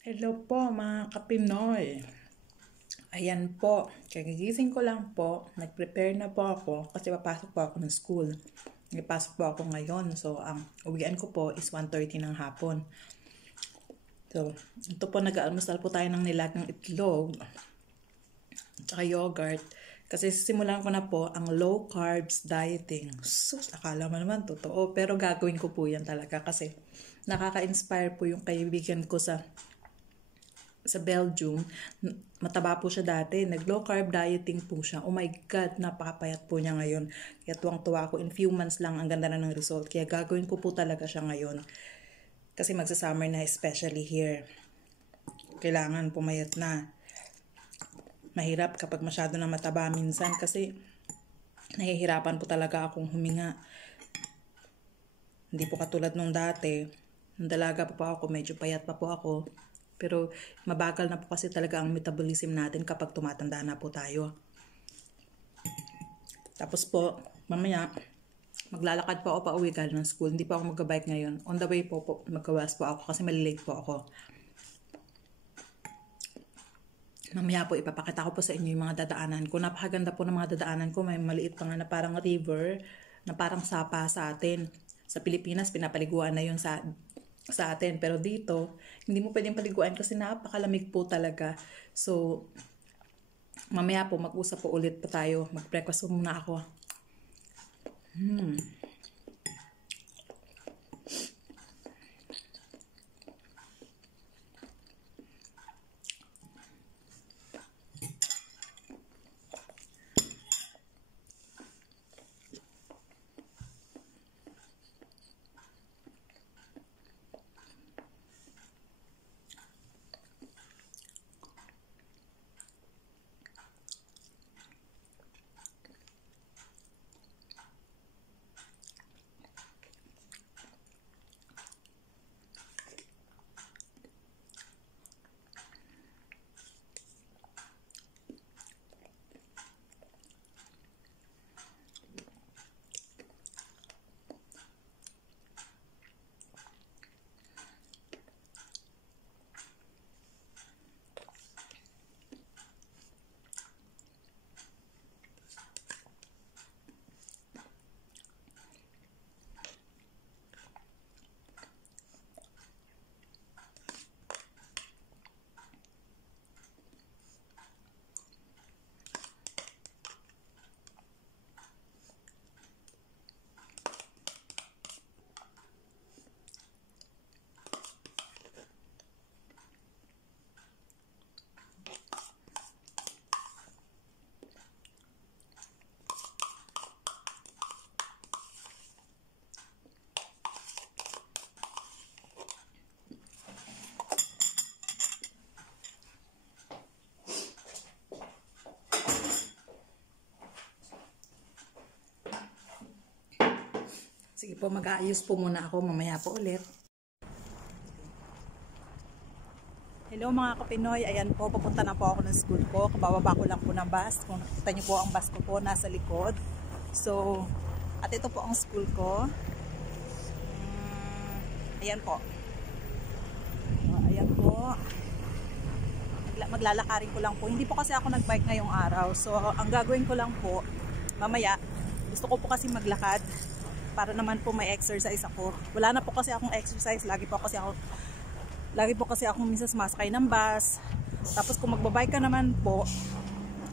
Hello po mga kapinoy. Ayan po, kagigising ko lang po. Nag-prepare na po ako kasi papasok po ako ng school. Nagpasok po ako ngayon. So, ang uwian ko po is 1:30 ng hapon. So, ito po nag-almusal po tayo ng nilagang itlog tsaka yogurt. Kasi simulan ko na po ang low carbs dieting. Sus, akala mo naman totoo. Pero gagawin ko po yan talaga kasi nakaka-inspire po yung kaibigan ko sa Belgium. Mataba po siya dati. Nag-low carb dieting po siya. Oh my God, napakapayat po niya ngayon. Kaya tuwang-tuwa ako. In few months lang, ang ganda na ng result. Kaya gagawin ko po talaga siya ngayon. Kasi magsa-summer na, especially here. Kailangan pumayat na. Mahirap kapag masyado na mataba minsan kasi nahihirapan po talaga akong huminga. Hindi po katulad nung dati. Nung dalaga pa po ako, medyo payat pa po ako. Pero mabagal na po kasi talaga ang metabolism natin kapag tumatanda na po tayo. Tapos po, mamaya, maglalakad po ako pa uwi galing ng school. Hindi po ako mag-bike ngayon. On the way po, magkawas po ako kasi malilate po ako. Mamaya po, ipapakita ko po sa inyo yung mga dadaanan ko. Napakaganda po ng mga dadaanan ko. May maliit pa nga na parang river, na parang sapa sa atin. Sa Pilipinas, pinapaliguan na yun sa atin. Pero dito, hindi mo pwedeng paliguan kasi napakalamig po talaga. So, mamaya po, mag-usap po ulit po tayo. Mag-breakfast po muna ako. Sige po, mag-aayos po muna ako. Mamaya po ulit. Hello mga kapinoy. Ayan po, papunta na po ako ng school ko. Kabababa ko lang po ng bus. Kung nakita niyo po, ang bus ko po nasa likod. So, at ito po ang school ko. Ayan po. Ayan po. Maglalakarin ko lang po. Hindi po kasi ako nag-bike ngayong araw. So, ang gagawin ko lang po, mamaya, gusto ko po kasi maglakad para naman po may exercise ako. Wala na po kasi akong exercise. Lagi po kasi ako minsan sumasakay ng bus. Tapos kung magbabike ka naman po,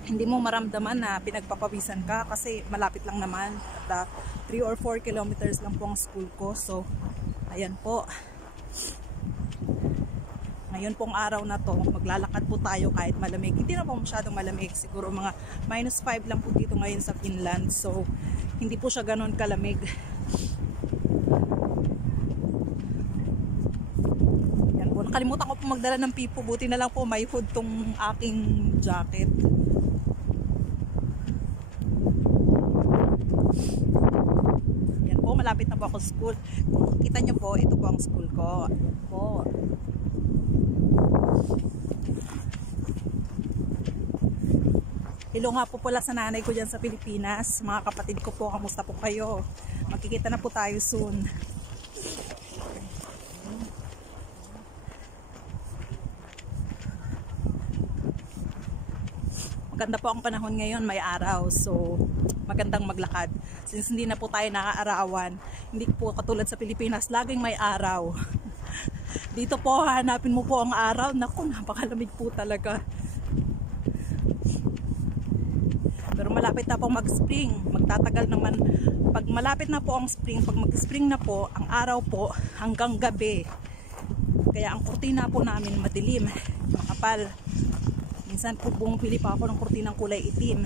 hindi mo maramdaman na pinagpapawisan ka kasi malapit lang naman. At 3 or 4 kilometers lang po ang school ko. So, ayan po. Ngayon pong araw na to, maglalakad po tayo kahit malamig. Hindi na po masyadong malamig. Siguro mga -5 lang po dito ngayon sa Finland. So, hindi po siya ganun kalamig. Yan po. Nakalimutan ko po magdala ng pipo. Buti na lang po may hood tong aking jacket. Yan po. Malapit na po ako sa school. Kung kita nyo po, ito po ang school ko. Po. Hello nga po pala sa nanay ko dyan sa Pilipinas. Mga kapatid ko po, kamusta po kayo? Magkikita na po tayo soon. Maganda po ang panahon ngayon, may araw. So, magandang maglakad. Since hindi na po tayo nakaarawan, hindi po katulad sa Pilipinas, laging may araw. Dito po, hanapin mo po ang araw. Naku, napakalamig po talaga. Pero malapit na po mag-spring. Magtatagal naman. Pag malapit na po ang spring, pag mag-spring na po, ang araw po hanggang gabi. Kaya ang kurtina po namin madilim, makapal. Minsan po bumili pa ako ng kurtinang kulay itim.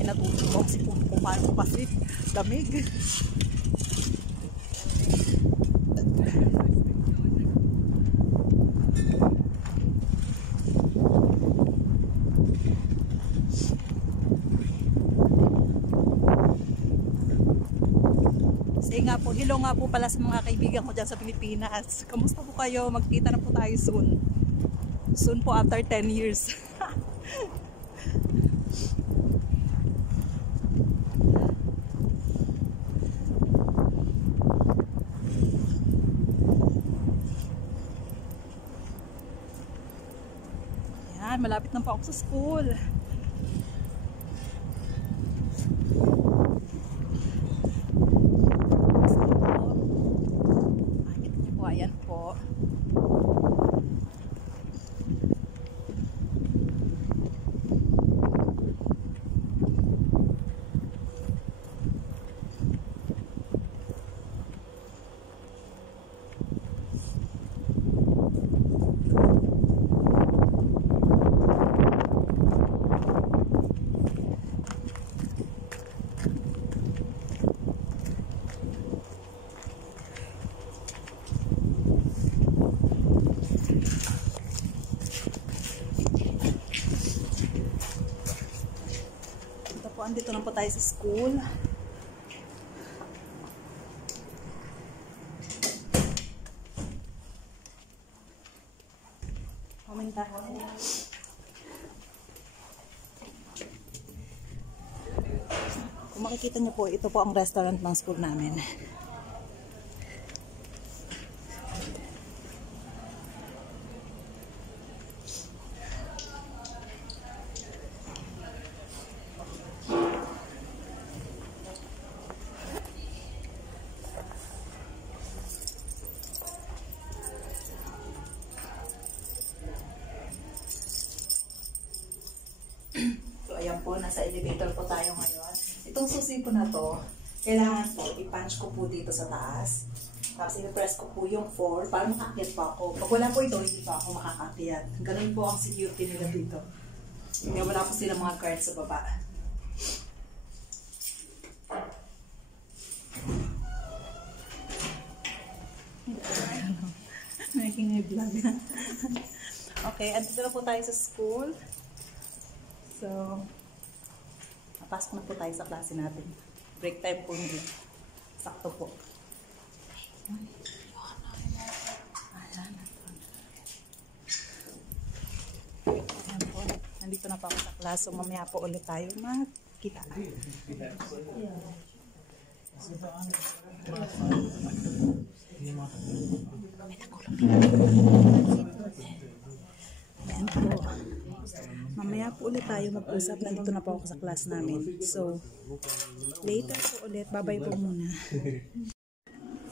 Natutulog si Puno kung paano kasi lamig. Sige nga po, hello nga po pala sa mga kaibigan ko dyan sa Pilipinas. Kamusta po kayo? Magkita na po tayo soon. Soon po after 10 years. Malapit na po ako sa school. Makikita niyo po, ayan po. Andito na po tayo sa school. Komenta. Kung makikita niyo po, ito po ang restaurant ng school namin. Ayan po, nasa elevator po tayo ngayon. Itong susi po na to, kailangan po, i-punch ko po dito sa taas. Tapos i-press ko po yung 4 para makaakyat pa ako. Pag wala po ito, hindi pa ako makakakyat. Ganun po ang security nila dito. Kaya wala po sila mga guards sa baba. Making vlog. Okay, andito na po tayo sa school. So, napasok na po tayo sa klase natin. Break time po nila. Sakto po. Ayan po. Nandito na po ako sa klase. So, mamaya po ulit tayo magkita. Ayan po. Mamaya po ulit tayo mag-usap. Nandito na po ako sa class namin. So, later po ulit. Bye-bye po muna.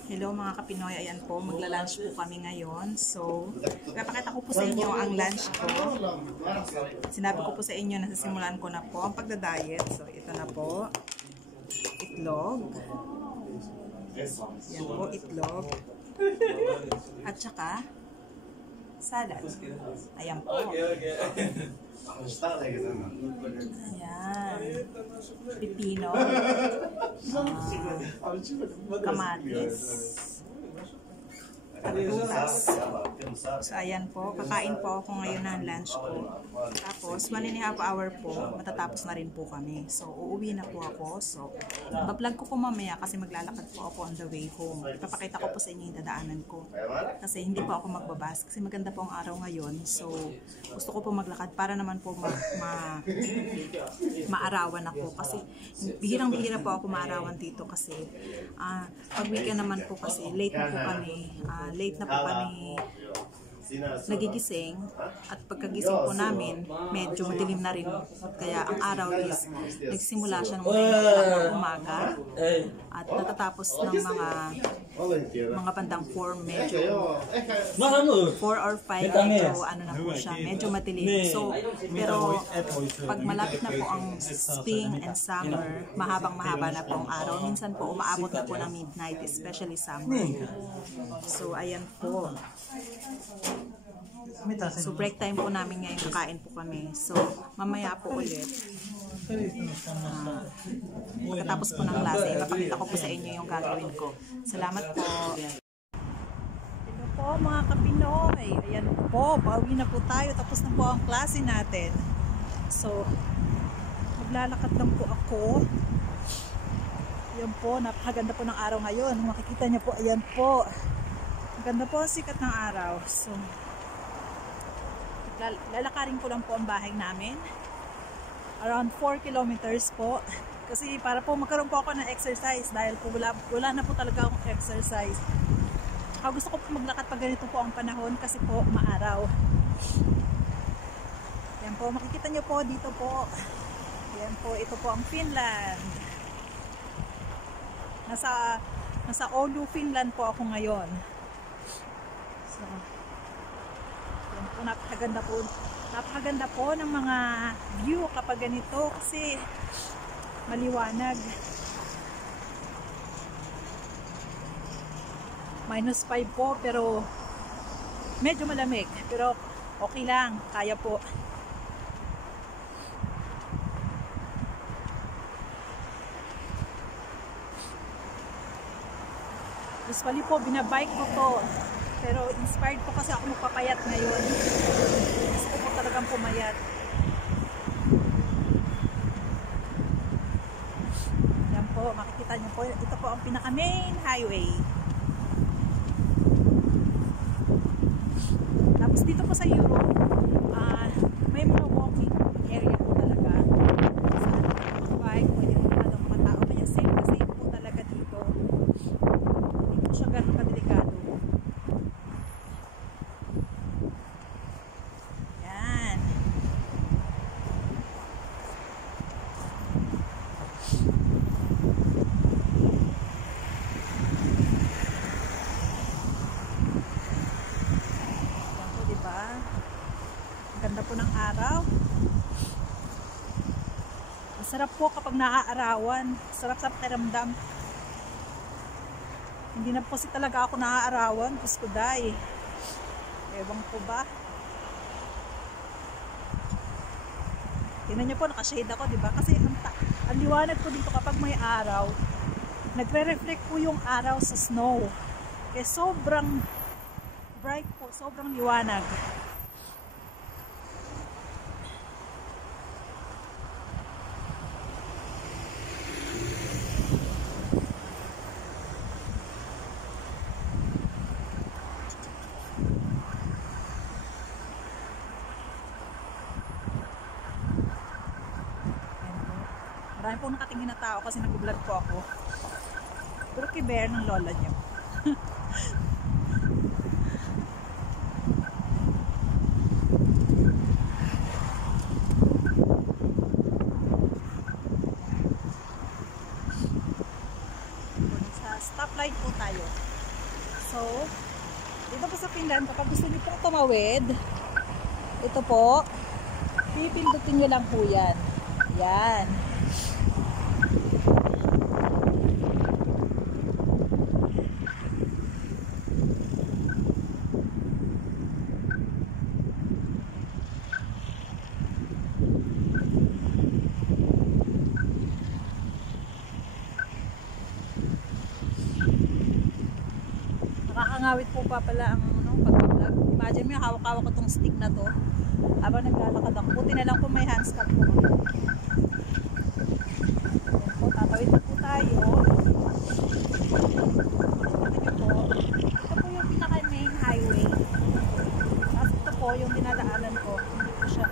Hello mga kapinoy. Ayan po. Magla-lunch po kami ngayon. So, napakita ko po sa inyo ang lunch ko. Sinabi ko po sa inyo na sasimulan ko na po ang pagda-diet. So, ito na po. Itlog. Ayan po, itlog. At saka, salad. Ayan po. Ayan. Pipino. Kamatis. butas. So ayan po, kakain po ako ngayon ng lunch ko. Tapos 1.5 hour po, matatapos na rin po kami. So uuwi na po ako. So bablog ko po mamaya kasi maglalakad po ako on the way home. Ipapakita ko po sa inyo yung dadaanan ko. Kasi hindi po ako magbabas kasi maganda po ang araw ngayon. So gusto ko po maglakad para naman po maarawan ako. Kasi bihirang-bihira po ako maarawan dito kasi pag weekend naman po kasi late na po kami nagigising at pagkagising po namin medyo madilim na rin kaya ang araw is nagsimula siya ng umaga at natatapos ng mga bandang 4 medyo 4 or 5 medyo ano na po siya medyo madilim so pero pag malapit na po ang spring and summer mahaba na po ang araw minsan po umaabot na po ng midnight especially summer so ayan po. So break time po namin ngayon, kakain po kami. So mamaya po ulit. Pagkatapos po ng klase, mapakita ko po sa inyo yung gagawin ko. Salamat po. Ito po mga kapinoy. Ayan po, pauwi na po tayo. Tapos na po ang klase natin. So maglalakad lang po ako. Ayan po, napakaganda po ng araw ngayon. Makikita niyo po, ayan po. Maganda po ang sikat ng araw. So lalakarin ko lang po ang bahay namin. Around 4 kilometers po. Kasi para po magkaroon po ako ng exercise dahil po wala na po talaga akong exercise. Gusto ko po maglakad pag ganito po ang panahon kasi po maaraw. Yan po, makikita nyo po dito po. Yan po, ito po ang Finland. Nasa Oulu, Finland po ako ngayon. So, yan po, napakaganda po ng mga view kapag ganito kasi maliwanag. -5 po pero medyo malamig pero okay lang, kaya po. Usually po binabike ko to pero inspired po kasi ako magpapayat ngayon. Gusto ko po talagang pumayat. Yan po, makikita niyo po, ito po ang pinaka main highway. Tapos dito po sa Europe, may mga walking area po talaga. Saan po bike, pwede po ng mga tao. Kaya safe na safe po talaga dito. Hindi po siya ganun kadelikado. Yan. Yan po, diba? Ang ganda po ng araw. Masarap po kapag naaarawan. Sarap sa pakiramdam. Hindi na po kasi talaga ako naaarawan. Gusto ko dahil. Ewan ko ba? Tingnan nyo po, nakashade ako, diba? Kasi ang liwanag po dito kapag may araw. Nagre-reflect po yung araw sa snow. Kaya sobrang bright po, sobrang liwanag. Marami pong nakatingin na tao kasi nag-vlog po ako. Pero kiber ng lola niyo. Sa stoplight po tayo. So, dito po sa Finland, kapag gusto niyo pong tumawid, ito po, pipindutin niyo lang po yan. Yan. nakakangawit po pa pala ang pag-vlog. Imagine mo, hawak-hawak ko tong stick na to habang naglalakad ako. Buti na lang po may handstand po. Ayan po, tatawid na po tayo. Ito po yung pinaka-main highway. Tapos ito po yung dinadaanan ko. Hindi po siya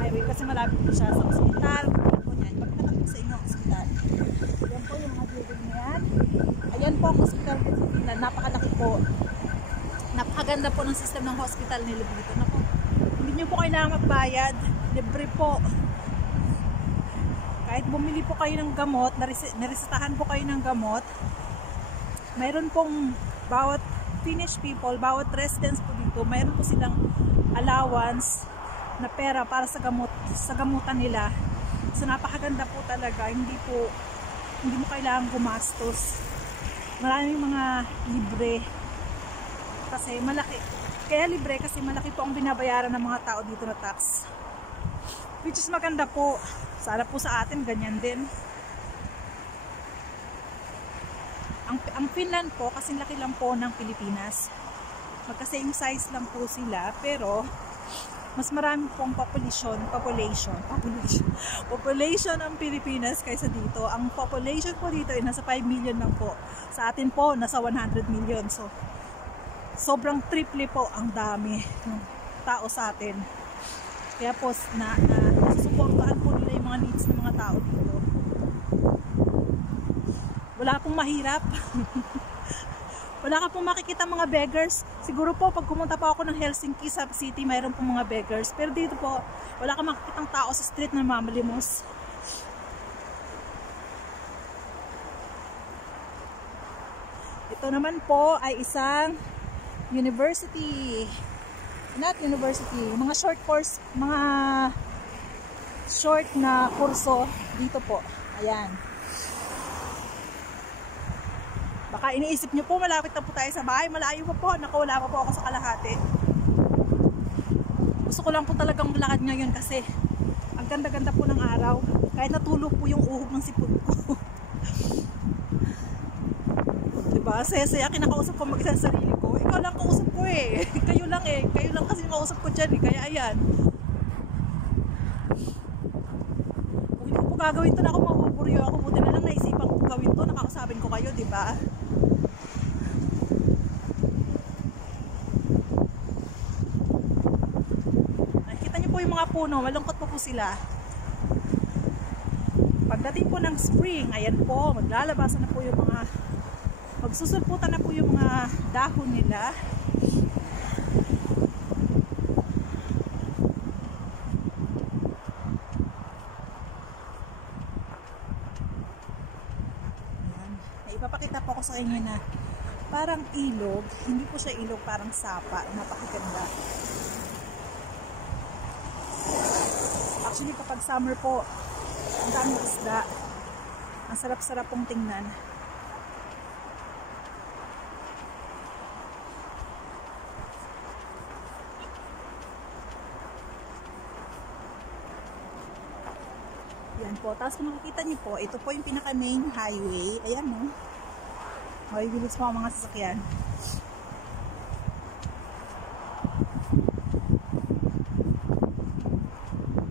highway kasi malapit po siya sa ospital. Pagkatak po sa inyo ang ospital. Ayan po yung mga building na yan. Ayan po ang ospital po sa Finland. Napakalaki po. Napakaganda po ng system ng hospital nila dito. Naku, hindi nyo po kailangan magbayad. Libre po. Kahit bumili po kayo ng gamot, naresetahan po kayo ng gamot, mayroon pong bawat Finnish people, bawat residents po dito, mayroon po silang allowance na pera para sa gamutan nila. So napakaganda po talaga, hindi mo kailangan gumastos. Maraming mga libre kasi malaki. Kaya libre kasi malaki po ang binabayaran ng mga tao dito na tax. Which is maganda po. Sana po sa atin ganyan din. Ang Finland po kasi laki lang po ng Pilipinas. Magka-same size lang po sila pero mas marami pong population ang Pilipinas kaysa dito. Ang population po dito ay nasa 5 million lang po. Sa atin po nasa 100 million. So sobrang triple po ang dami ng tao sa atin. Kaya po nasusuportahan po nila yung mga needs ng mga tao dito. Wala pong mahirap. Wala ka pong makikita mga beggars. Siguro po pag pumunta pa ako ng Helsinki sa city, mayroon pong mga beggars. Pero dito po, wala ka makikitang tao sa street na mamalimos. Ito naman po ay isang university. Not university, mga short course, mga short na kurso dito po. Ayan. Baka iniisip nyo po, malapit na po tayo sa bahay. Malayo pa po, nakawala pa po ako sa kalahati. Gusto ko lang po talagang malakad ngayon kasi ang ganda-ganda po ng araw. Kahit natulog po yung uhog ng sipon ko. Diba? Saya-saya kinakausap ko mag-isa sa sarili ko. Ikaw lang kausap ko eh. Kayo lang eh. Kayo lang kasi kausap ko dyan eh. Kaya ayan. Kung hindi ko po gagawin to na ako mapuburyo ako. Buti na lang naisipan ko gawin to. Nakausapin ko kayo, diba? Nakikita niyo po yung mga puno. Malungkot po sila. Pagdating po ng spring, ayan po, maglalabasan na po yung mga magsusulputan na po yung mga dahon nila. Ayan. Ipapakita po ko sa inyo na parang ilog, hindi po siya ilog, parang sapa. Napakaganda. Actually kapag summer po, ang daming isda. Ang sarap-sarap pong tingnan. Yan po. Tapos kung makikita niyo po, ito po yung pinaka main highway. Ayan no. Mabibilis po ang mga sasakyan.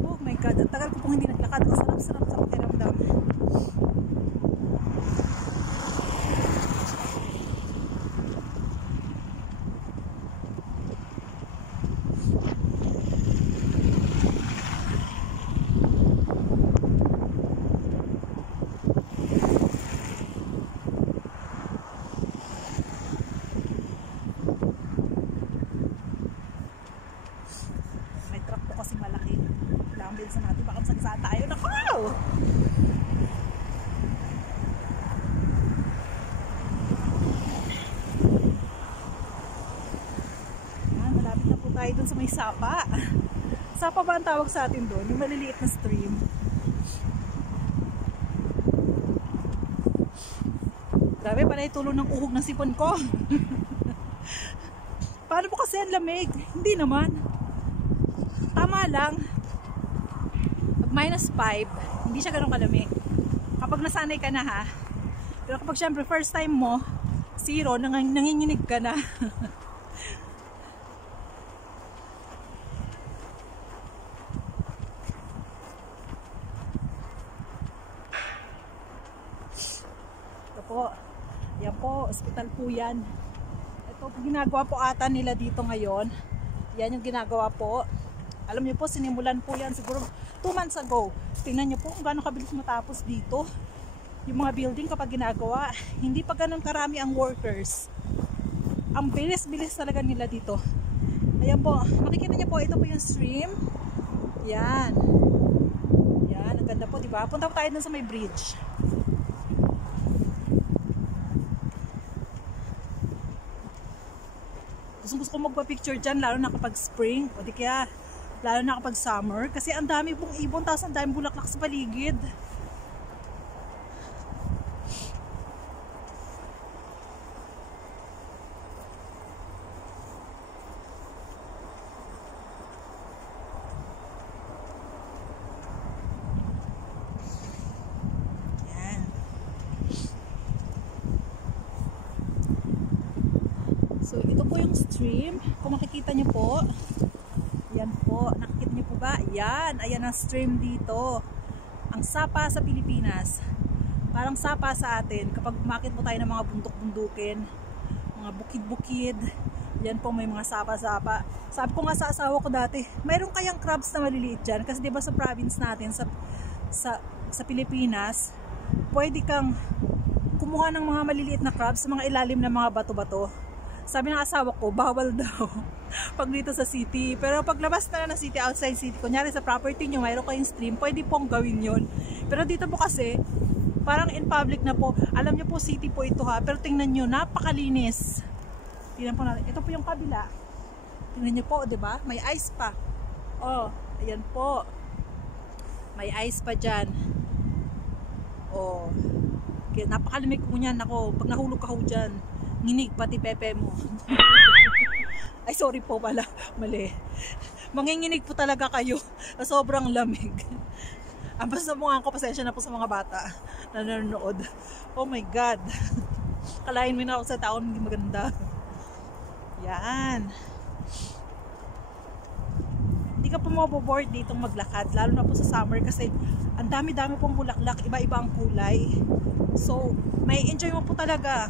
Oh my God. Ang tagal ko pong hindi naglakad. Ang sarap-sarap sa pakiramdam. Kasi malaki. Kailangan bilisan natin. Baka masagsaan tayo. Naku! Ayan, malapit na po tayo dun sa may sapa. Sapa ba ang tawag sa atin doon? Yung maliliit na stream. Grabe, panay tulo ng uhog ng sipon ko. Paano po kasi ang lamig? Hindi naman. Tama lang. Pag -5, hindi siya ganun kalamig. Kapag nasanay ka na ha. Pero kapag syempre first time mo, Zero, nanginginig ka na. Ito po. Yan po, ospital po yan. Ito, ginagawa po ata nila dito ngayon. Yan yung ginagawa po. Alam niyo po, sinimulan po yan siguro 2 months ago. Tingnan niyo po kung gaano kabilis matapos dito. Yung mga building kapag ginagawa, hindi pa ganun karami ang workers. Ang bilis-bilis talaga nila dito. Ayan po, makikita niyo po, ito po yung stream. Yan. Yan, ang ganda po, diba? Punta po tayo dun sa may bridge. Gusto ko magpa-picture dyan, lalo na kapag spring, o di kaya lalo na kapag summer, kasi ang dami pong ibon, tapos ang dami bulaklak sa paligid. Yan. So ito po yung stream, kung makikita nyo po. Yan po, nakikita niyo po ba? Yan, ayan ang stream dito. Ang sapa sa Pilipinas. Parang sapa sa atin. Kapag umakit po tayo ng mga bundok-bundukin, mga bukid-bukid, yan po may mga sapa-sapa. Sabi ko nga sa asawa ko dati, mayroon kayang crabs na maliliit dyan? Kasi diba sa province natin, sa Pilipinas, pwede kang kumuha ng mga maliliit na crabs sa mga ilalim ng mga bato-bato. Sabi ng asawa ko, bawal daw pag dito sa city. Pero paglabas na ng city, outside city, kunyari sa property nyo, mayroon kayong stream, pwede pong gawin yon. Pero dito po kasi, parang in public na po. Alam nyo po, city po ito ha. Pero tingnan nyo, napakalinis. Tingnan po natin. Ito po yung kabila. Tingnan nyo po, diba? May ice pa. Oh, ayan po. May ice pa dyan. Oh. Okay, napakalimig po niyan. Ako, pag nahulog ka ho dyan, nginig pati pepe mo. Ay, sorry po pala. Mali. Manginginig po talaga kayo na sobrang lamig. Basta mo nga ako, pasensya na po sa mga bata na nanonood. Oh my God. Kalahin mo na ako sa taon, hindi maganda. Yan. Hindi ka po maboboard ditong maglakad, lalo na po sa summer kasi ang dami-dami pong bulaklak, iba-iba ang kulay. So, may enjoy mo po talaga.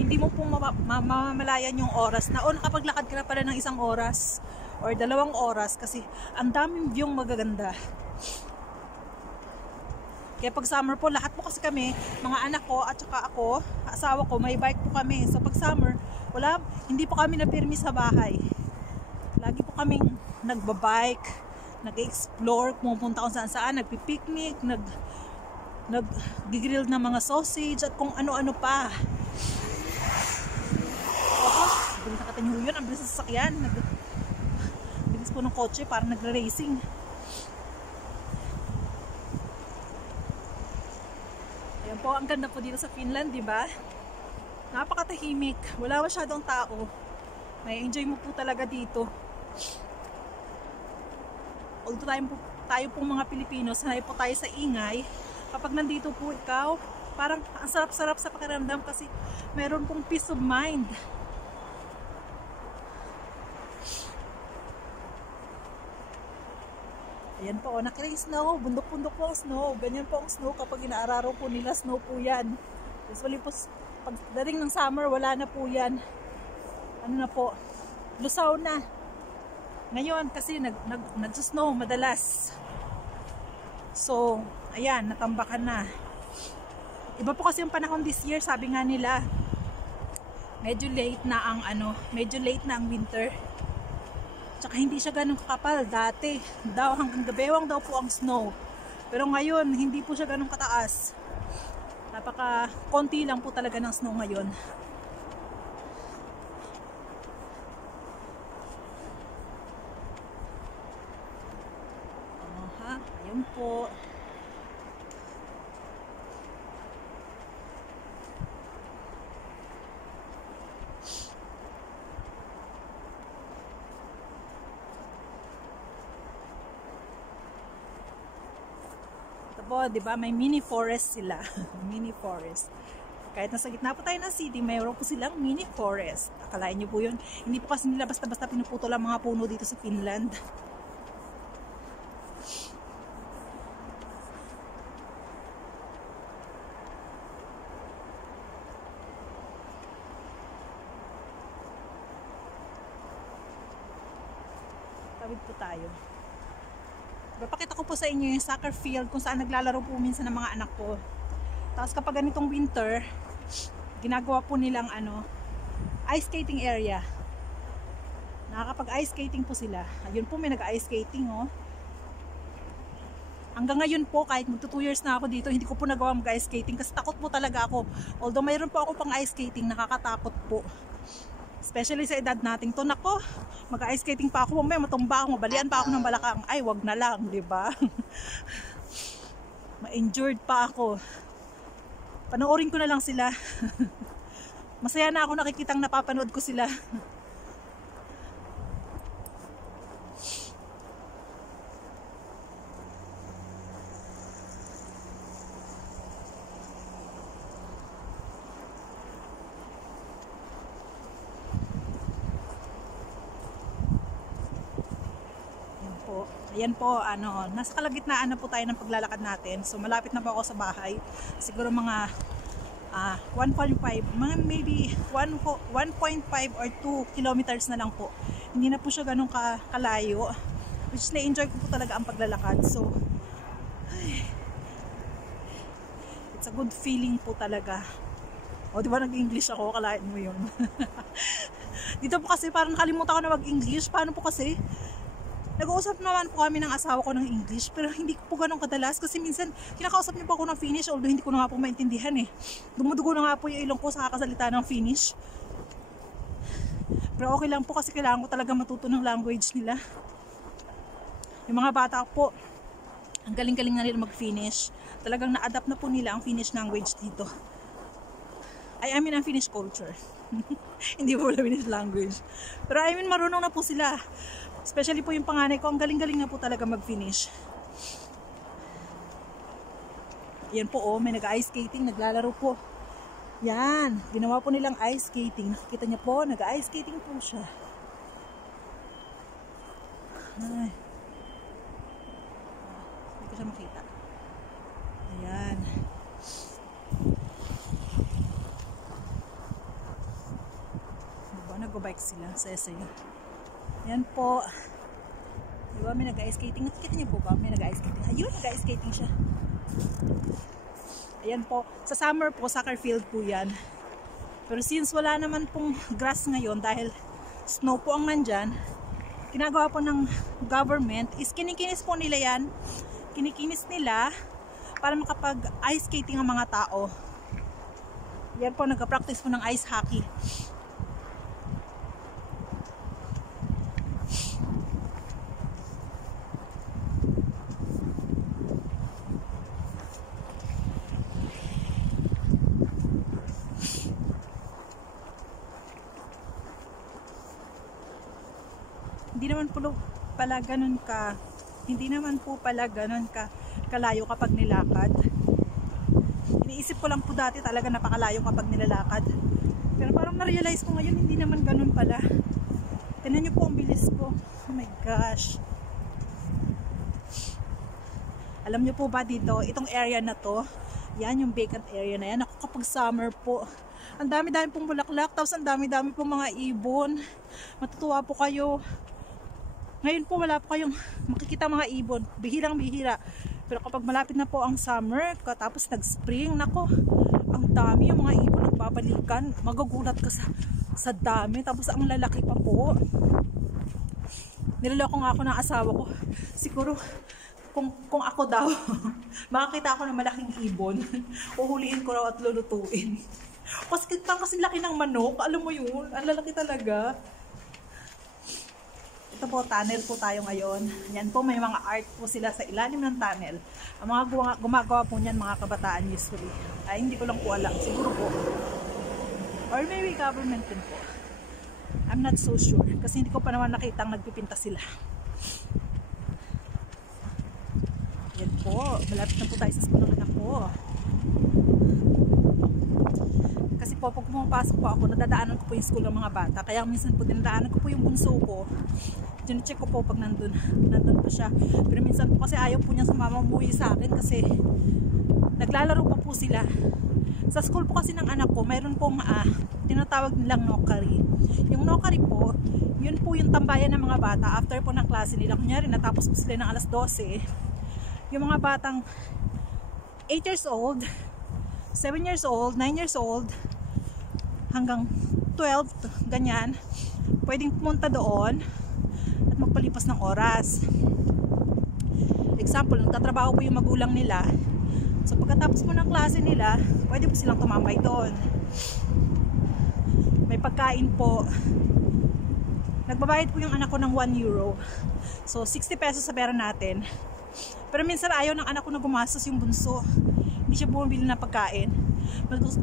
Hindi mo po mamamalayan yung oras na o nakapaglakad ka na pala ng 1 oras or 2 oras kasi ang daming view magaganda. Kaya pag summer po, lahat po kasi kami, mga anak ko at saka ako, asawa ko, may bike po kami. So pag summer, hindi po kami napirmi sa bahay. Lagi po kaming nagbabike, nag-explore, pumupunta kung saan-saan, nagpipiknik, nag-grill na mga sausage at kung ano-ano pa. Bilis na kata nyo yun, ang bilis sa sasakyan. Bilis po ng kotse, parang nagre-racing. Ayan po, ang ganda po dito sa Finland, di ba? Napakatahimik, wala masyadong tao. May enjoy mo po talaga dito. Although tayo pong mga Pilipino, sanay po tayo sa ingay. Kapag nandito po ikaw, parang ang sarap-sarap sa pakiramdam kasi meron pong peace of mind. Ayan po, nakita yung snow, bundok-bundok po ang snow. Ganyan po ang snow kapag inaararo po nila, snow po yan. Usually po, pag dating ng summer, wala na po yan. Ano na po, lusaw na. Ngayon, kasi nag-snow madalas. So, ayan, natambakan na. Iba po kasi yung panahon this year, sabi nga nila, medyo late na ang winter. Tsaka hindi siya ganun kakapal. Dati daw hanggang gabewang daw po ang snow. Pero ngayon, hindi po siya ganun kataas. Konti lang po talaga ng snow ngayon. Ayun po. Ito po, di ba? May mini forest sila. Mini forest. Kahit nasa gitna po tayo ng city, mayroon po silang mini forest. Akalain nyo po yun. Hindi po kasi nila basta-basta pinuputol ang mga puno dito sa Finland. Tawid po tayo. Papakita ko po sa inyo yung soccer field kung saan naglalaro po minsan ng mga anak ko. Tapos kapag ganitong winter, ginagawa po nilang ice skating area. Nakakapag-ice skating po sila. Ayun po, may nag-ice skating, oh. Hanggang ngayon po, kahit magto 2 years na ako dito, hindi ko po nagawa mag-ice skating kasi takot po talaga ako. Although mayroon po ako pang ice skating, nakakatakot po. Especially sa edad nating to, nako, mag-ice skating pa ako, mamaya matumba ako, mabalian pa ako ng balakang. Ay, wag na lang, di ba? Ma-injured pa ako. Panoorin ko na lang sila. Masaya na ako nakikitang napapanood ko sila. Ayan po, nasa kalagitnaan na po tayo ng paglalakad natin. So malapit na po ako sa bahay. Siguro mga 1.5, maybe 1.5 or 2 kilometers na lang po. Hindi na po siya ganun kalayo. Which na-enjoy ko po talaga ang paglalakad. So, it's a good feeling po talaga. O, di ba nag-English ako? Kalain mo yun. Dito po kasi parang nakalimutan ko na mag-English. Paano po kasi? Nag-uusap naman po kami ng asawa ko ng English, pero hindi po ganun kadalas kasi minsan kinakausap niyo po ako ng Finnish, although hindi ko na nga po maintindihan eh. Dumudugo na nga po yung ilong ko sa kakasalita ng Finnish. Pero okay lang po kasi kailangan ko talaga matuto ng language nila. Yung mga bata po, ang galing-galing na nila mag-Finnish. Talagang na-adapt na po nila ang Finnish language dito. I mean ang Finnish culture. Hindi po wala Finnish language. Pero I mean marunong na po sila. Especially po yung panganay ko, ang galing-galing na po talaga mag-finish. Yan po, oh, may nag-ice skating, naglalaro po. Yan, ginawa po nilang ice skating. Nakikita niyo po, nag-ice skating po siya. Ay. Hindi ko siya makita. Ayan. Nag-bike sila sa essay. Yan po. Diba may nag-ice skating? Nakikita niyo po ba? May nag-ice skating. Ayun, nag-ice skating siya. Ayan po. Sa summer po, soccer field po yan. Pero since wala naman pong grass ngayon dahil snow po ang nandyan, ginagawa po ng government is kinikinis po nila yan. Kinikinis nila para makapag-ice skating ang mga tao. Yan po, nag-practice po ng ice hockey. Hindi naman po pala ganun kalayo kapag nilakad. Iniisip ko lang po dati talaga napakalayo kapag nilalakad. Pero parang na-realize ko ngayon hindi naman ganun pala. Tingnan niyo po ang bilis ko. Oh my gosh. Alam niyo po ba dito, itong area na to, yan yung vacant area na yan. Ako kapag summer po, ang dami-dami pong bulaklak, tapos ang dami-dami pong mga ibon. Matutuwa po kayo. Ngayon po wala po kayong makikita mga ibon, bihirang-bihira. Pero kapag malapit na po ang summer, tapos nag-spring, nako, ang dami yung mga ibon nagbabalikan. Magugulat ka sa dami, tapos ang lalaki pa po. Niloloko nga ako ng asawa ko. Siguro, kung ako daw, makakita ako ng malaking ibon, uhuliin ko raw at lulutuin. Kasi laki ng manok, alam mo yun, ang lalaki talaga. Ito po, tunnel po tayo ngayon. Yan po, may mga art po sila sa ilalim ng tunnel. Ang mga gumagawa po niyan, mga kabataan usually. Ay, hindi ko lang po alam. Siguro po. Or maybe government din po. I'm not so sure. Kasi hindi ko pa naman nakitang nagpipinta sila. Yan po. Malapit na po tayo sa school ng anak ko. Kasi po, pag pumapasok po ako, nadadaanan ko po yung school ng mga bata. Kaya minsan po, dinadaanan ko po yung bunso ko. Diyan-check ko po pag nandun pa siya. Pero minsan po kasi ayaw po niya sumama umuwi sa akin kasi naglalaro pa po sila. Sa school po kasi ng anak ko, mayroon pong tinatawag nilang nokari. Yung nokari po, yun po yung tambayan ng mga bata after po ng klase nila. Kunyari, natapos po sila ng alas 12. Yung mga batang 8 years old, 7 years old, 9 years old, hanggang 12, ganyan, pwedeng pumunta doon at magpalipas ng oras. Example, nagtatrabaho po yung magulang nila. So pagkatapos po ng klase nila, pwede po silang tumambay doon. May pagkain po. Nagbabayad po yung anak ko ng 1 euro. So 60 pesos sa pera natin. Pero minsan ayaw ng anak ko na gumastos yung bunso. Hindi siya bumibili ng pagkain.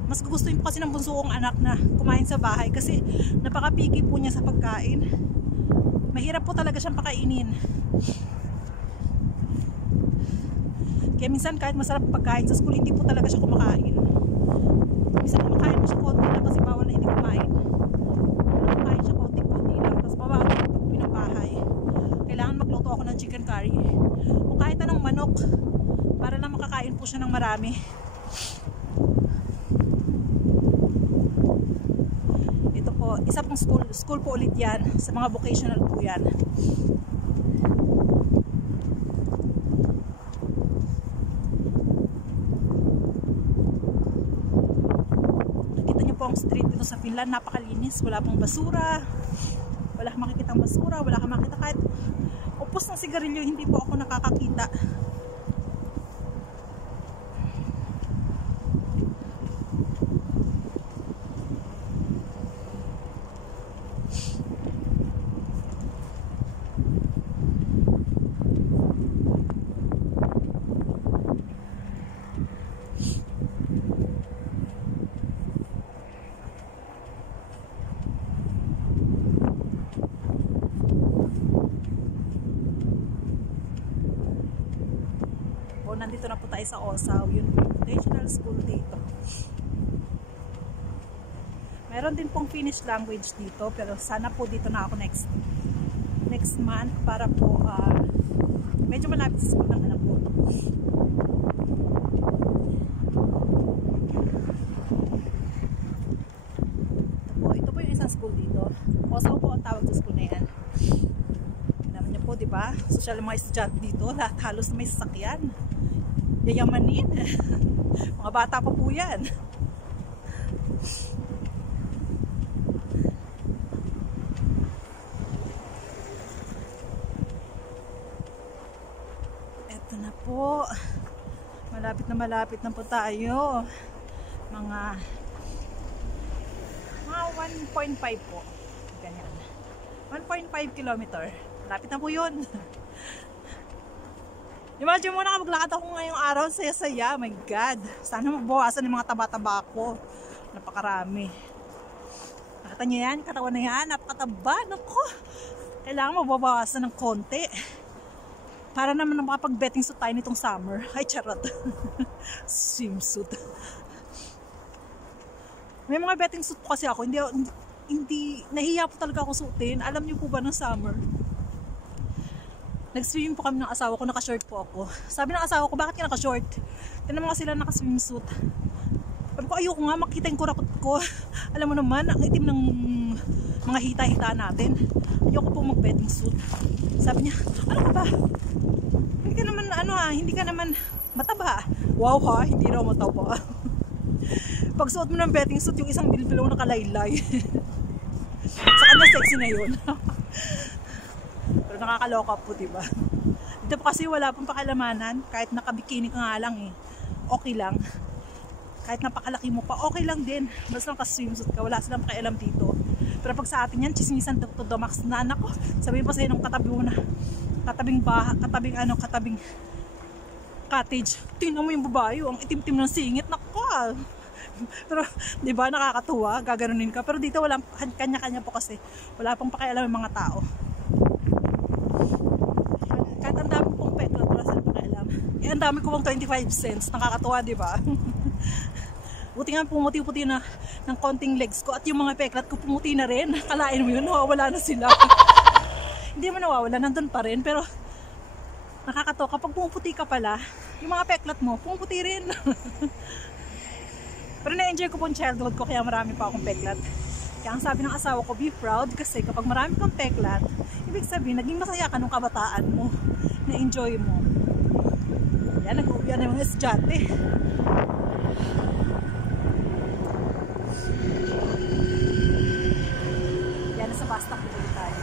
Mas gugustuhin po kasi ng bunso kong anak na kumain sa bahay kasi napaka-picky po niya sa pagkain. Mahirap po talaga siyang pakainin. Kaya minsan kahit masarap pagkain sa school, hindi po talaga siya kumakain. Minsan kumakain po siya konti lang kasi bawal na hindi kumain. Kumakain siya konti-konti lang. Tapos babago po pag-uwi ng bahay. Kailangan magluto ako ng chicken curry. O kahit anong manok. Para lang makakain po siya ng marami. Ito po, isa pong school po ulit yan. Sa mga vocational po yan. Nakita niyo po ang street dito sa Finland, napakalinis. Wala pong basura. Wala kang makikitang basura. Wala kang makita kahit upos ng sigarilyo, hindi po ako nakakakita. Nandito na po tayo sa Osaw, yun po yung vocational school dito. Meron din pong Finnish language dito, pero sana po dito na ako next month para po medyo malapit sa school ng anak ko. Ito po yung isang school dito. Osaw po ang tawag sa school na yan. Naman niyo po, diba? Social mga estudyante dito, lahat halos na may sasakyan. Yayamanin. Mga bata pa po yan. Eto na po. Malapit na po tayo. Mga 1.5 po. Ganyan. 1.5 kilometer. Malapit na po yun. Imagine mo na maglakad ako ngayong araw, saya-saya. My God. Sana magbawasan yung mga taba-taba ko. Napakarami. Nakita niyo yan? Katawan na yan. Napakataba. Naku. Kailangan mabawasan ng konti. Para naman makapag-betting suit tayo nitong summer. Ay, charot. Swimsuit. May mga betting suit po kasi ako. Hindi nahiya po talaga ako suotin. Alam niyo po ba ng summer? Nag-swimming po kami ng asawa ko, naka-short po ako. Sabi ng asawa ko, bakit ka naka-short? Tinan mo nga sila naka-swimsuit. Sabi ko, ayoko nga, makita yung kurakot ko. Alam mo naman, ang itim ng mga hita-hita natin. Ayoko po mag-betting suit. Sabi niya, ano ka ba? Hindi ka naman mataba. Wow ha, hindi raw mataba. Pag suot mo ng betting suit, yung isang bilbilong nakalaylay. Sa kanya sexy na yun. Pero nakakaloka po, diba? Dito po kasi wala pong pakilamanan. Kahit nakabikini ka nga lang okay lang. Kahit napakalaki mo pa, okay lang din. Basta naka-swimsuit ka, wala silang pakialam dito. Pero pag sa atin yan, chismisan to the max na. Nako, sabihin pa sa'yo ng katabi mo na katabing cottage. Tingnan mo yung babae, ang itim-tim ng singit. Nako. Pero, di ba, nakakatuwa, gaganunin ka. Pero dito, wala, kanya-kanya po kasi. Wala pong pakialam yung mga tao. Kahit ang dami pong petrol, wala silang pakialam. Ang dami ko pong 25 cents. Nakakatuwa, di ba? Buti nga pumuti-puti na ng konting legs ko at yung mga peklat ko pumuti na rin. Kalain mo yun, nawawala na sila. Hindi mo nawawala, nandun pa rin. Pero nakakatawa, kapag pumuputi ka pala, yung mga peklat mo, pumuputi rin. Pero na-enjoy ko po yung childhood ko, kaya marami pa akong peklat. Kaya ang sabi ng asawa ko, be proud, kasi kapag marami kang peklat, ibig sabihin, naging masaya ka nung kabataan mo, na-enjoy mo. Yan, nag-uwi na yung mga estudyante. Yan, nasa bus stop po tayo.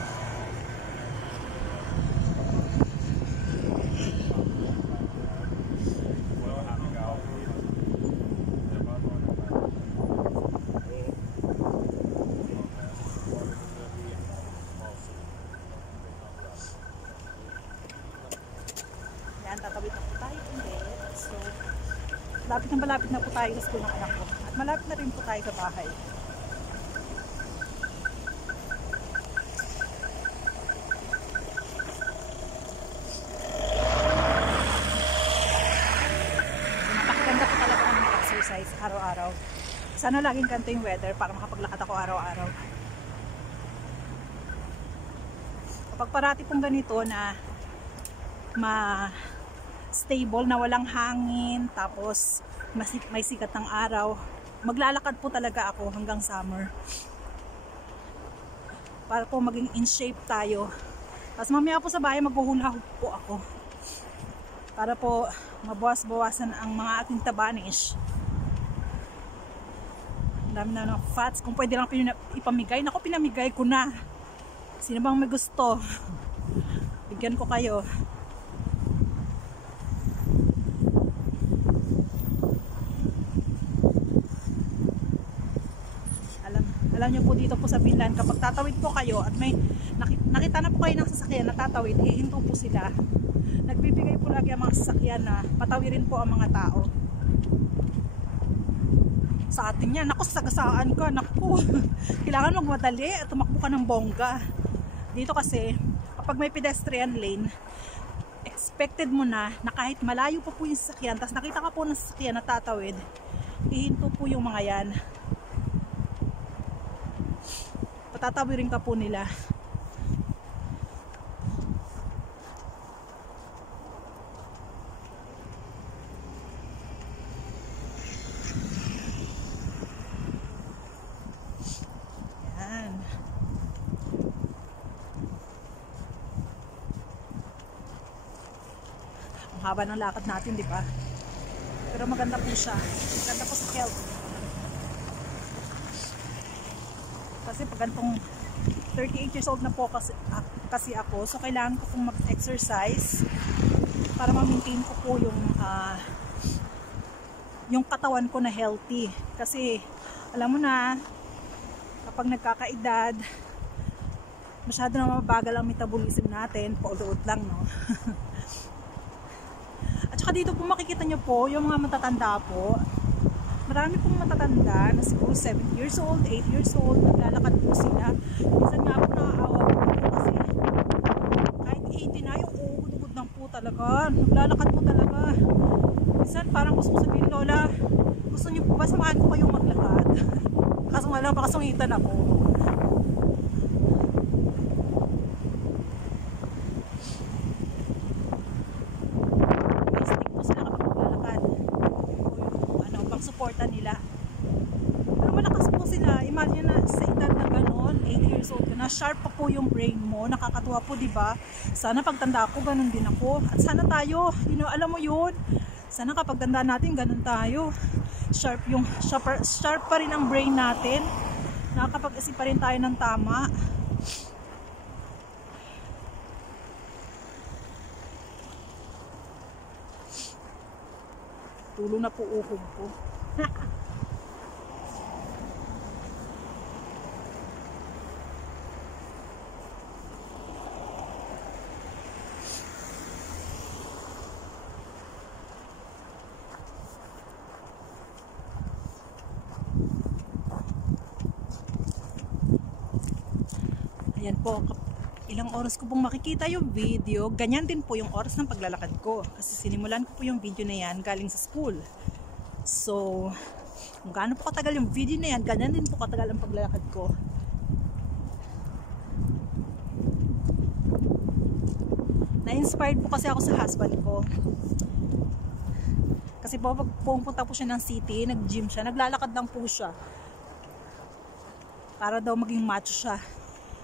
Yan, tatawid na po tayo ulit. So, malapit na po tayo sa school ng anak ko. At malapit na rin po tayo sa bahay. Napakaganda po talaga ang exercise araw-araw. Sana laging ganito yung weather para makapaglakad ako araw-araw. Kapag parati pong ganito na stable na walang hangin, tapos may sikat ng araw, maglalakad po talaga ako hanggang summer para po maging in shape tayo. Tapos mamaya po sa bahay maghuhula po ako para po mabawas-bawasan ang mga ating tabanish. Ang dami na ng fats, kung pwede lang ipamigay, naku, pinamigay ko na. Sino bang may gusto? Bigyan ko kayo. Alam nyo po dito po sa Finland, kapag tatawid po kayo at may nakita na po kayo ng sasakyan na tatawid, hihinto po sila. Nagbibigay po lagi ang mga sasakyan na patawirin po ang mga tao. Sa atin yan, naku, sagasaan ka, naku. Kailangan magmadali at tumakbo ka ng bongga. Dito kasi, kapag may pedestrian lane, expected mo na kahit malayo pa po yung sasakyan, tapos nakita ka po ng sasakyan na tatawid, hihinto po yung mga yan. Patatawirin ka po nila. Yan. Ang haba ng lakad natin, di ba? Pero maganda po siya. Maganda po sa health. Kasi pag gantong 38 years old na po kasi ako, so kailangan ko pong mag-exercise para ma-maintain ko po yung katawan ko na healthy. Kasi alam mo na, kapag nagkakaedad, masyado na mabagal ang metabolism natin, paulit lang, no? At saka dito po makikita nyo po yung mga matatanda po. Marami pong matatanda na siguro 7 years old, 8 years old, naglalakad po sila. Minsan nga po nakaawa po kasi kahit 80 na, yung uhud-uhud lang po talaga. Naglalakad po talaga. Minsan parang gusto ko sabihin, Lola, gusto niyo po ba samahan ko kayong maglakad? Kaso nga lang, baka sungitan ako. Suporta nila. Pero malakas po sila. Imagine na sa edad na gano'n, 80 years old ka na, sharp pa po yung brain mo. Nakakatuwa po, di ba? Sana pagtanda ko, gano'n din ako. At sana tayo, alam mo yun, sana kapag tanda natin, gano'n tayo. Sharp pa rin ang brain natin. Nakakapag-isip pa rin tayo ng tama. Tulo na po uhog ko. Ayan po, ilang oras ko pong makikita yung video, ganyan din po yung oras ng paglalakad ko. Kasi sinimulan ko po yung video na yan galing sa school. So, Kung gaano po katagal yung video na yan, ganyan din po katagal ang paglalakad ko. Na-inspired po kasi ako sa husband ko. Kasi po pag pumunta po siya ng city, nag-gym siya, naglalakad lang po siya. Para daw maging macho siya.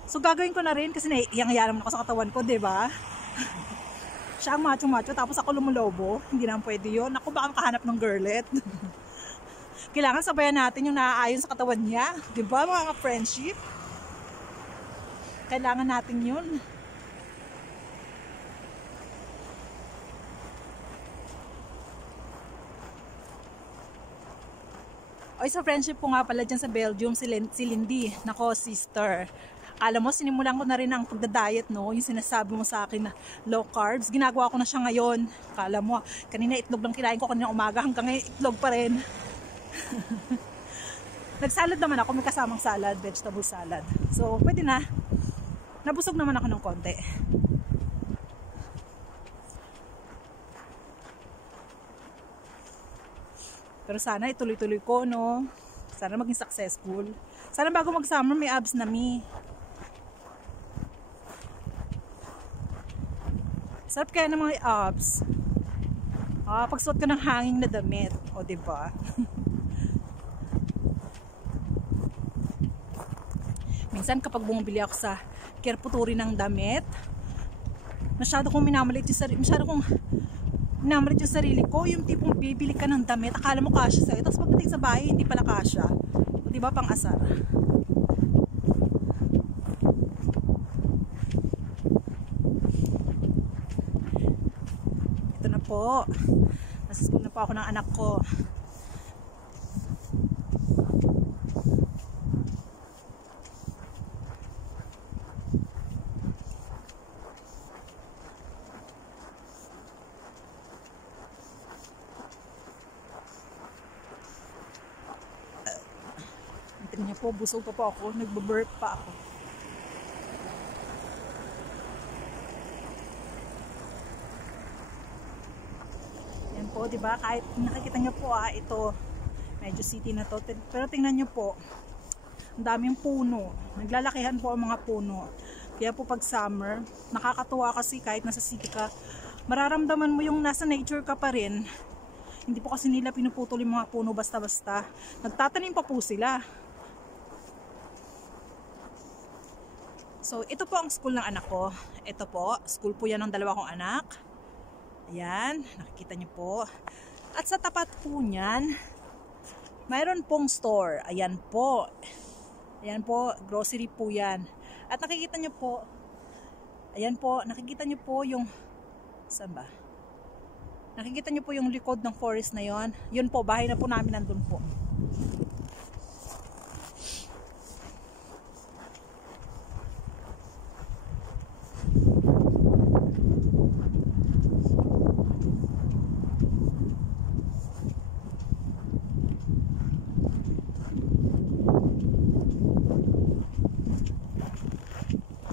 So gagawin ko na rin kasi nahiyang-hiya naman ako sa katawan ko, 'di ba? Siya ang macho-macho tapos ako lumulobo. Hindi naman pwede 'yon. Ako baka makahanap ng girlet. Kailangan sabayan natin yung naaayon sa katawan niya, 'di ba, mga friendship? Kailangan natin 'yun. Oy, sa friendship ko nga pala dyan sa Belgium, si Lindy. Nako, sister. Alam mo, sinimulan ko na rin ang pagda-diet, no? Yung sinasabi mo sa akin na low carbs. Ginagawa ko na siya ngayon. Kala mo, kanina itlog lang kinain ko kanina umaga. Hanggang ngayon, itlog pa rin. Nagsalad naman ako. May kasamang salad, vegetable salad. So, pwede na. Nabusog naman ako ng konti. Pero sana ituloy-tuloy ko, no? Sana maging successful. Sana bago mag-summer may abs na me. Sarap kaya ng mga abs. Pagsuot ko ng hanging na damit. O, diba? Minsan kapag bumibili ako sa Kerputuri ng damit, masyado kong minamalit yung sarili. Minamalit yung sarili ko, yung tipong bibili ka ng damit, akala mo kasya sa'yo, tapos pagdating sa bahay, hindi pala kasya. O, diba, pang asar. Ito na po. Nasa school na po ako ng anak ko. Tingnan niyo po, busog pa po ako, nagbe-burp pa ako. Yan po, 'di ba? Kahit nakikita niyo po ito, medyo city na to, pero tingnan niyo po, ang daming puno. Naglalakihan po ang mga puno. Kaya po pag summer, nakakatuwa kasi kahit nasa city ka, mararamdaman mo yung nasa nature ka pa rin. Hindi po kasi nila pinuputol yung mga puno basta-basta. Nagtatanim pa po sila. So, ito po ang school ng anak ko. Ito po, school po yan ng dalawa kong anak. Ayan, nakikita niyo po. At sa tapat po niyan, mayroon pong store. Ayan po. Ayan po, grocery po yan. At nakikita niyo po, ayan po, nakikita niyo po yung, saan ba? Nakikita niyo po yung likod ng forest na yon. Yun po, bahay na po namin nandun po.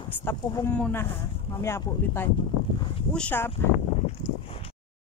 Stop po muna ha. Mamaya po ulit tayo. Push up.